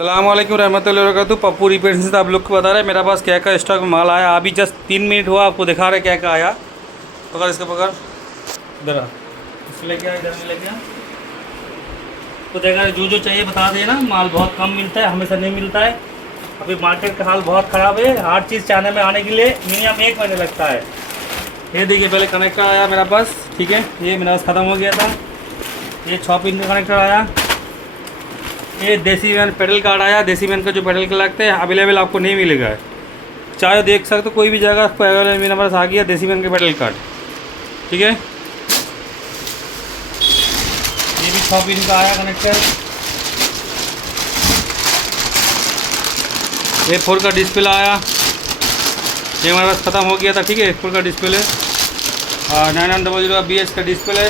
अस्सलामुअलैकुम रहमतुल्लाहि व बरकातुहू। पप्पू रिपेयर से आप लोग को बता रहे हैं मेरा पास क्या क्या स्टॉक में माल आया। अभी जस्ट 3 मिनट हुआ, आपको दिखा रहे क्या क्या आया। पकड़ इसका, पकड़ इधर आ, इसको लेके आ, इधर में लेके आ। तो देखा जो जो चाहिए बता देना। माल बहुत कम मिलता है, हमेशा नहीं मिलता है। अभी मार्केट का हाल बहुत ख़राब है। हर चीज़ चाइना में आने के लिए मिनिमम 1 महीने लगता है। ये देखिए पहले कनेक्टर आया मेरा पास, ठीक है, ये मेरा पास ख़त्म हो गया था। ये 6 पिन का कनेक्टर आया। ये देसी मैन पेडल कार्ड आया। देसी मैन का जो पेडल के लगते हैं अवेलेबल आपको नहीं मिलेगा, चाहे देख सकते हो कोई भी जगह आपको अवेलेबल मेरे पास आ गया देसी मैन के पेडल कार्ड, ठीक है। ये भी 6 पिन का आया कनेक्टर। ये 4 का डिस्प्ले आया, ये हमारे पास ख़त्म हो गया था, ठीक है। 4 का डिस्प्ले 9100 BH का डिस्प्ले।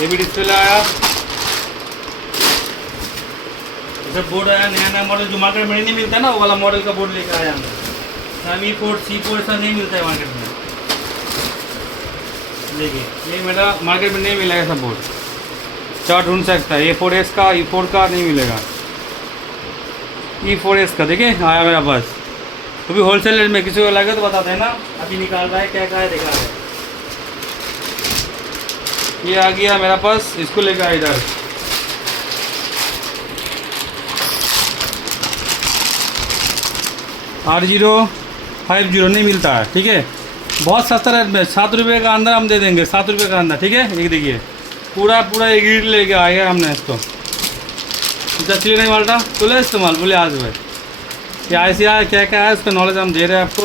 ये भी डिस्प्ले आया। जैसे बोर्ड आया नया नया मॉडल जो मार्केट में नहीं मिलता है ना, वो वाला मॉडल का बोर्ड लेकर आया हमने। ई पोर्ट सी पोर्ट ऐसा नहीं मिलता है मार्केट में। देखिए ये मेरा मार्केट में नहीं मिला ऐसा बोर्ड, चार ढूंढ सकता है। E4S का, E4 का नहीं मिलेगा। E4S का देखिए आया मेरा पास। तो भी होलसेल रेट में किसी को लगे तो बताते हैं ना। अभी निकाल रहा है क्या क्या है, दिखा रहे हैं। ये आ गया मेरा पास, इसको लेकर आया इधर। R050 नहीं मिलता है, ठीक है। बहुत सस्ता रेट में 7 रुपये का अंदर हम दे देंगे, 7 रुपये का अंदर, ठीक है। एक देखिए पूरा एक रीड लेके आया हमने इसको। चलिए नहीं मालता तो ले इस्तेमाल बोले आज भाई। ये ऐसी आया क्या क्या है उसका नॉलेज हम दे रहे हैं आपको।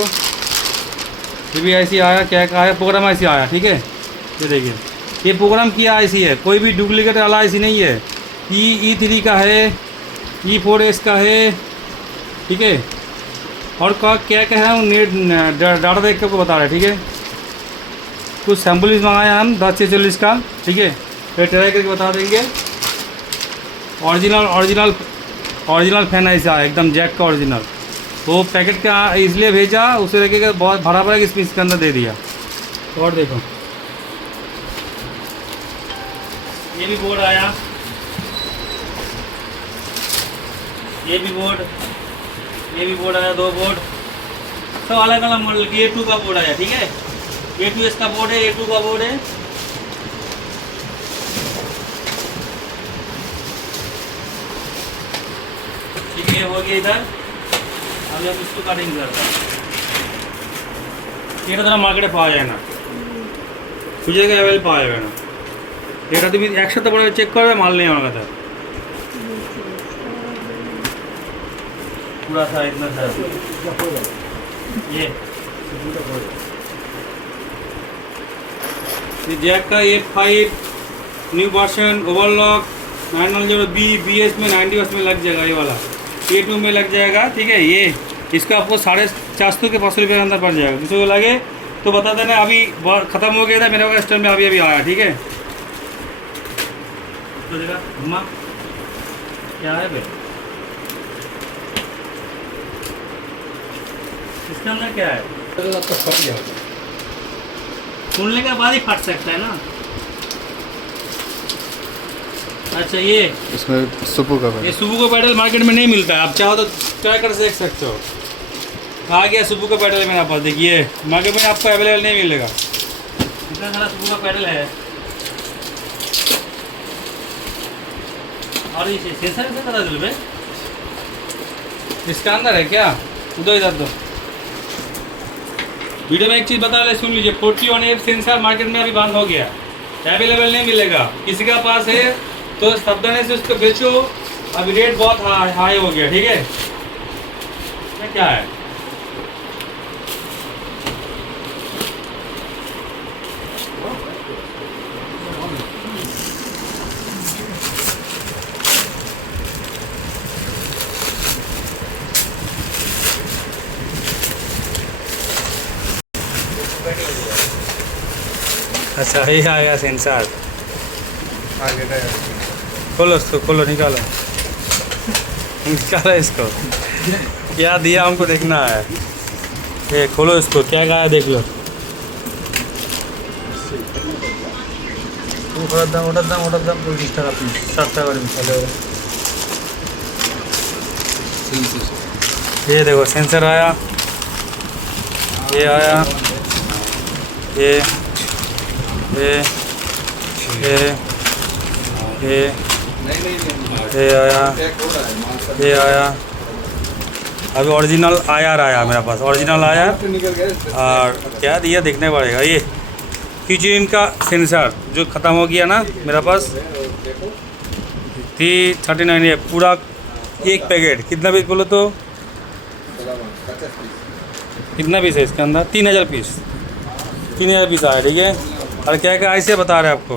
ये भी ऐसी आया क्या क्या है, प्रोग्राम ऐसी आया, ठीक है। ये देखिए ये प्रोग्राम किया ऐसी है, कोई भी डुप्लीकेट वाला ऐसी नहीं है। E3 का है, E4S का है, ठीक है। और क्या क्या है वो नेट डाटा देख के आपको बता रहे हैं, ठीक है। कुछ सैम्पल भी मंगाया हम 10-40 का, ठीक है। फिर ट्राई करके बता देंगे। ओरिजिनल फैन ऐसा है एकदम जैक का ओरिजिनल। वो पैकेट का इसलिए भेजा, उसे लेके बहुत भरा भरा इस पीस के अंदर दे दिया। और देखो ये भी बोर्ड आया, ये भी बोर्ड आया, 2 बोर्ड सब अलग अलग मॉडल की। A2 का बोर्ड आया, ठीक है। A2S का बोर्ड है, A2 का बोर्ड है। ठीक है, हो गया इधर। अभी हम इसको काटेंगे इधर। ये तो मार्केटे पाওয়া যায় না, খুঁজে গিয়ে अवेलेबल পাওয়া যাবে না। এটা তুমি একসাথে পরে চেক করবে, মাল নেই আমার কাছে। पूरा सा इतना सा ये जैक का A5 new version overlock 910B BS में 90 में लग जाएगा। ये वाला A2 में लग जाएगा, ठीक है। ये इसका आपको 450 के 500 रुपये के अंदर पड़ जाएगा। किसी को लगे तो बता देना। अभी ख़त्म हो गया था मेरे पास स्टोर में, अभी आया, ठीक है। तो देखा घुमा क्या है भाई, इसके अंदर क्या है। सुनने के बाद ही फट सकता है ना। अच्छा ये इसमें सुपू का पैडल मार्केट में नहीं मिलता है। आप चाहो तो ट्राई कर देख सकते हो। आ गया सुपू का पैडल मेरे पास। देखिए मार्केट में आपको अवेलेबल नहीं मिलेगा। इतना सारा सुपू का पैडल है। और ये सेंसर से पता चल भाई इसका अंदर है क्या। उधर इधर दो वीडियो में एक चीज़ बता ले, सुन लीजिए। 41F सेंसर मार्केट में अभी बंद हो गया, अवेलेबल नहीं मिलेगा। किसी का पास है तो सावधानी से उसको बेचो। अभी रेट बहुत हाई हो गया, ठीक है। क्या है अच्छा ये आ गया सेंसर। खोलो इसको, खोलो, निकालो इसको। क्या दिया हमको देखना है। ये खोलो इसको, क्या कहा है देख लो। ওটার দাম 25 টাকা পিস, 7 টাকা করে পিস। ये देखो सेंसर आया, ये आया, ये आया, ये आया। अभी ओरिजिनल आयर आया मेरे पास, ओरिजिनल आयर। और क्या दिया देखने पड़ेगा। ये किचन का सेंसर जो ख़त्म हो गया ना मेरे पास, 339 है पूरा एक पैकेट। कितना पीस बोलो तो, कितना पीस है इसके अंदर? 3000 पीस, 3000 पीस आया, ठीक है। और क्या क्या ऐसे बता रहे हैं आपको।